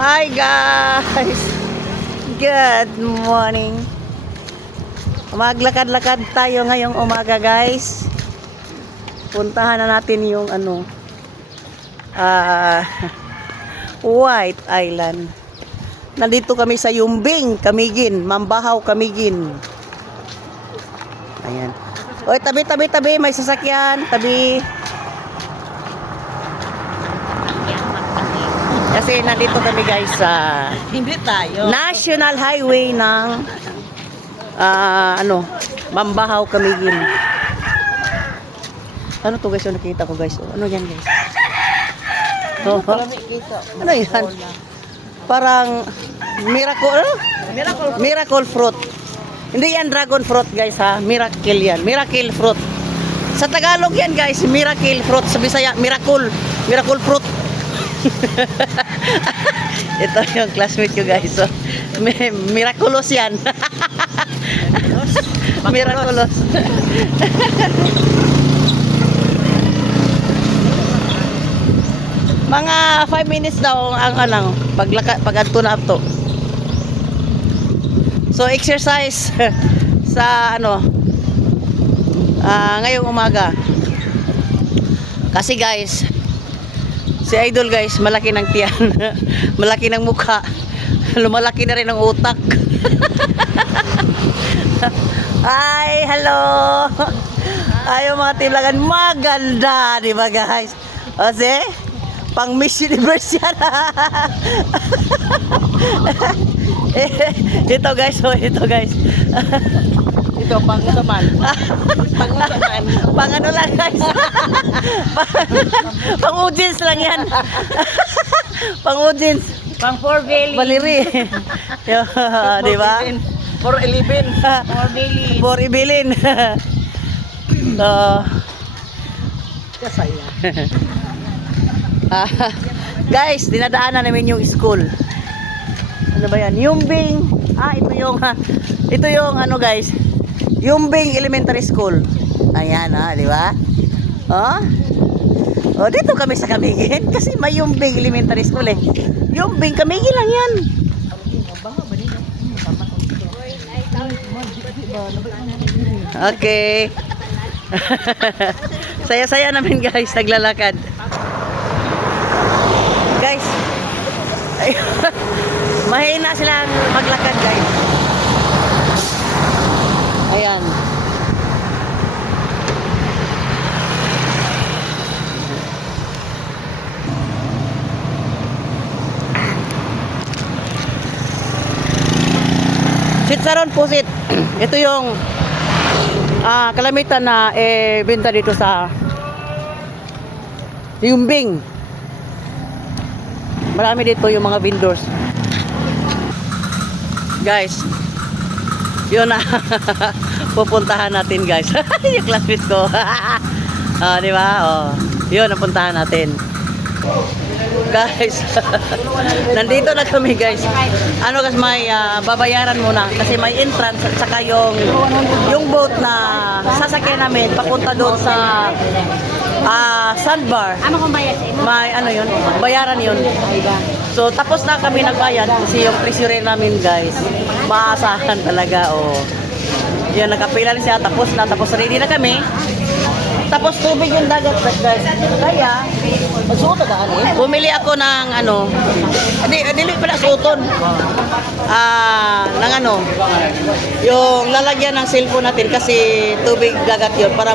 Hi guys! Good morning! Maglakad-lakad tayo ngayong umaga guys. Puntahan na natin yung White Island. Nandito kami sa Yumbing, Camiguin, Mambahaw, Camiguin. Ayan. Oy, tabi, may sasakyan, tabi. Kasi nandito kami guys sa Hindi tayo. National Highway ng Mambahaw, Camiguin. Ano to guys, yung nakita ko guys? Ano yan guys? Oh, ano yan? Parang miracle, miracle fruit. Hindi yan dragon fruit guys ha, miracle yan, miracle fruit. Sa Tagalog yan guys, miracle fruit. Sa Bisaya, miracle fruit. Ito yung classmate ko guys. So, miraculous yan. Miraculous. Mga 5 minutes daw ang pag-adto na to. So exercise sa ngayong umaga. Kasi guys, si Idol guys, malaki ng tiyan, malaki ng mukha, lumalaki na rin ang utak. Hi, hello. Ayo mga tilagan, maganda, di ba guys? Kasi pang Miss Universe yan. Ito guys, ito guys. Ito, pang-usaman. Pang-usaman. Pang ano lang guys. Pang audience lang yan. Pang audience. Pang 4 belly. Baliri. Di ba? 411. 4 belly. For ibilin. Kasaya. Guys, dinadaanan namin yung school. Ano ba yan? Yumbing. Ito yung guys. Yumbing Elementary School. Ayan di ba? Oh, dito kami sa Camiguin kasi may Yumbing Elementary School eh. Yumbing Camiguin lang yan. Okay. Saya-saya namin guys, naglalakad. Guys, mahina silang maglakad guys. Ayan. Sitsaron Pusit. Ito yung kalamitan na benta dito sa Yumbing. Marami dito yung mga vendors. Guys, yun na pupuntahan natin guys. Yung classmate ko. Di ba? Yun napuntahan natin. Guys, nandito na kami guys. Kasi may babayaran muna kasi may entrance at saka yung boat na sasakyan namin papunta doon sa sandbar. May yun, bayaran yun. So tapos na kami nagbayad kasi yung treasurer namin guys, maasahan talaga. Yan, nakapila rin siya, tapos ready na kami. Tapos tubig yung dagat guys. Kaya magsuot na bumili ako ng dili pala suoton. Yung lalagyan ng cellphone natin kasi tubig dagat yun para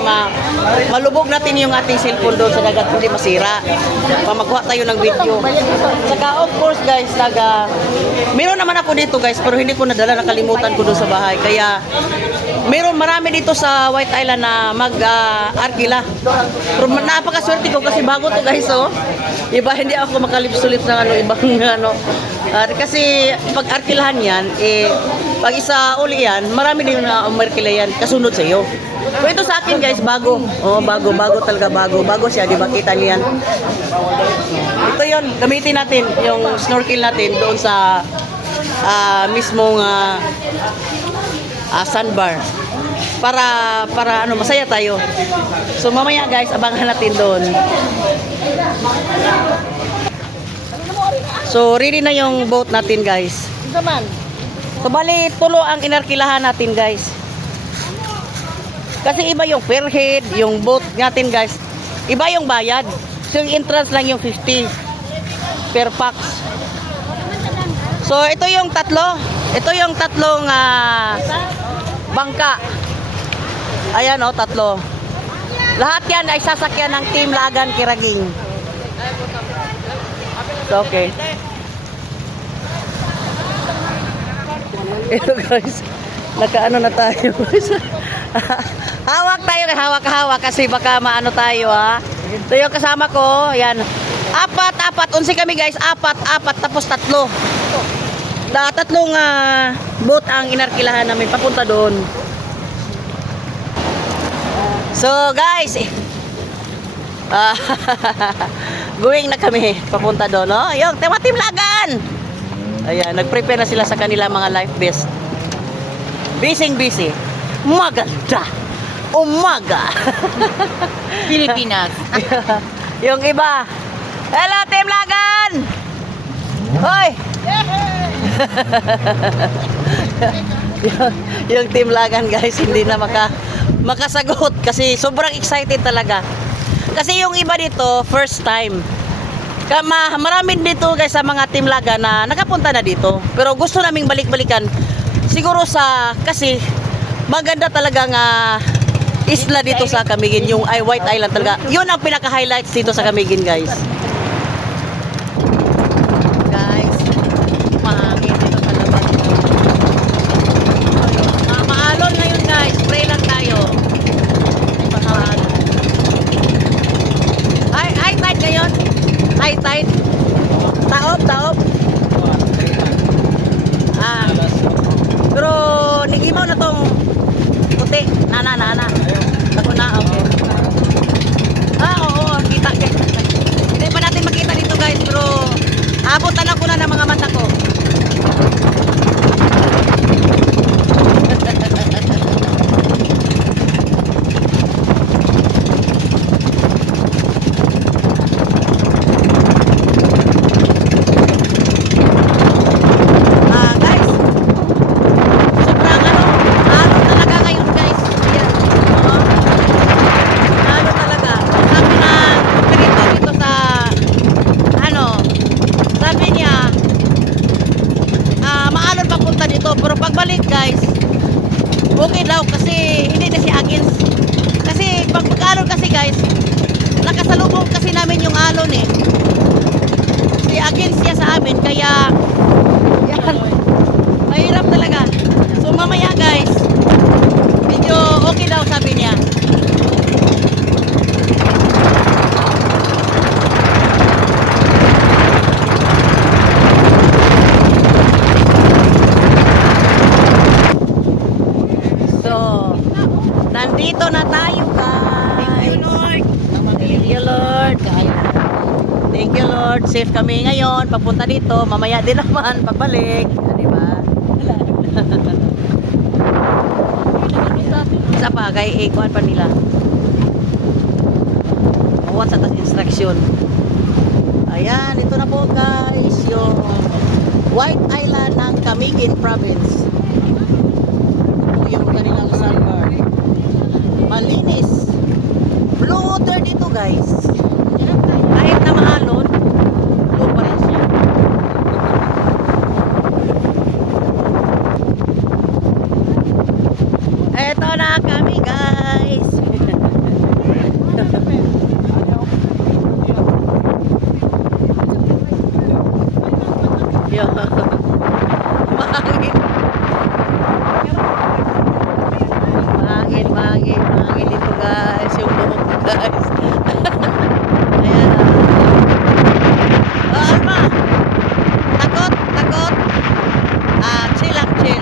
malubog natin yung ating cellphone doon sa dagat, hindi masira. Magkuha tayo ng video. Saka of course guys, meron naman ako dito guys, pero hindi ko nadala, nakalimutan ko doon sa bahay. Kaya marami dito sa White Island na mag-arkila. Pero napakaswerte ko kasi bago to guys, iba, hindi ako makalipsulip ng ibang kasi pag arkilahan yan, pag isa uli yan, marami din na umarkila yan, kasunod sa iyo. Pero ito sa akin guys, bago. Bago talaga, bago siya, di ba? Kita niyo yan. Ito yon, gamitin natin yung snorkel natin doon sa mismong sandbar. Para masaya tayo. So mamaya guys, abangan natin doon. So, ready na yung boat natin, guys. Isa man. So, bali, tulo ang inarkilahan natin, guys. Kasi iba yung per head, yung boat natin, guys. Iba yung bayad. So, yung entrance lang yung 50 per pax. So, ito yung tatlo. Ito yung tatlong bangka. Ayan, oh, tatlo. Lahat yan ay sasakyan ng Team Lagan Kiraging. So, okay. Ito guys, nakaano na tayo. Hawak tayo, hawak kasi baka maano tayo ha. Ito yung kasama ko, yan. Apat, 11 kami guys, apat, tapos tatlo. Tatlong boat ang inarkilahan namin papunta doon. So guys, going na kami papunta doon, no? Yung Team Lagan. Ayan, nag-prepare na sila sa kanila mga life vest. Busy. Maganda. Umaga. Pilipinas. Yung iba. Hello, Team Lagan! Hoy! yung Team Lagan guys, hindi na makasagot kasi sobrang excited talaga. Kasi yung iba dito, first time. Maraming dito guys sa mga Team Lagan na nakapunta na dito. Pero gusto naming balik-balikan. Siguro kasi maganda talaga nga isla dito sa Camiguin, yung White Island talaga. Yun ang pinaka-highlights dito sa Camiguin guys. Guys, mahangin dito sa labas. Maalon na yun guys, pray lang tayo. High tide ngayon. High tide. Taob. Pero nigimaw na tong puti. Nana. Ako na, okay. Oo, kita. Hindi pa natin makita dito guys, pero abutan ako na ng mga mata ko. Guys, sobrang halo talaga ngayon guys. Ayan, oh. Halo talaga. Sabi na dito sa sabi niya maalon papunta dito, pero pagbalik guys okay daw kasi hindi na si Agins. Kasi pag-alon kasi guys, nakasalubong kasi namin yung alon eh. Si Agins siya sa amin, kaya yan, mahirap talaga. So mamaya guys, medyo okay daw sabi niya. So, nandito na tayo guys. Thank you Lord. Thank you Lord. Safe kami ngayon. Papunta dito. Mamaya din naman pagbalik. Di ba? Isa pa kay ikuan pa nila. Awan sa instruction. Ayan, ito na po guys yung White Island ng Camiguin Province. Ito yung kanilang sandbar. Malinis. Blue water dito guys. Kahit na maalon, blue pa rin siya. Eto na kami guys. Yo. Mahangin dito guys, yung buhok ko guys. Ayan Alma, takot. Chill lang siya.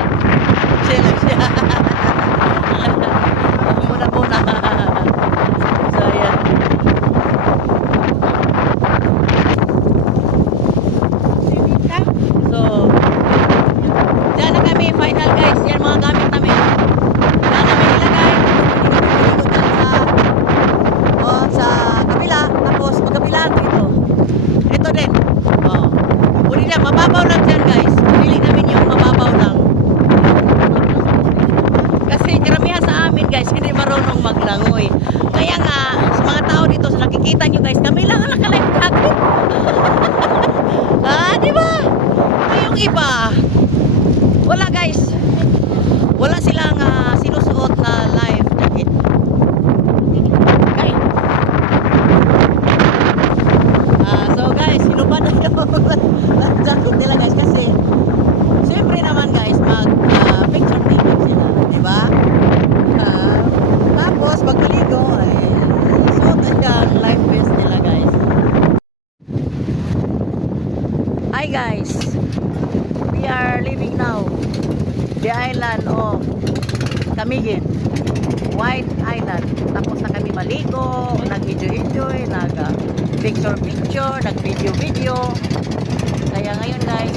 Muna. So ayan. So dyan na kami, final guys. Yan mga gamit namin. Dyan namin ilagay. Sa kabila. dyan guys, pili namin yung mababaw lang. Kasi karamihan sa amin guys, hindi marunong maglangoy. Kaya nga, sa mga tao dito, sa nakikita nyo guys, kami lang ang naka-life jacket. Ah, di ba? Yung iba, wala guys. Wala silang sinusuot na life jacket. Okay. So guys, sinubad na yung life jacket nila guys kasi siyempre naman guys, picture taking sila, di ba? Tapos pag maligo, ay suot na yung life vest nila guys. Hi guys, we are leaving now the island of Camiguin, White Island. Tapos na kami maligo, nag-enjoy, nag-picture-picture, nag-video-video. Kaya ngayon guys,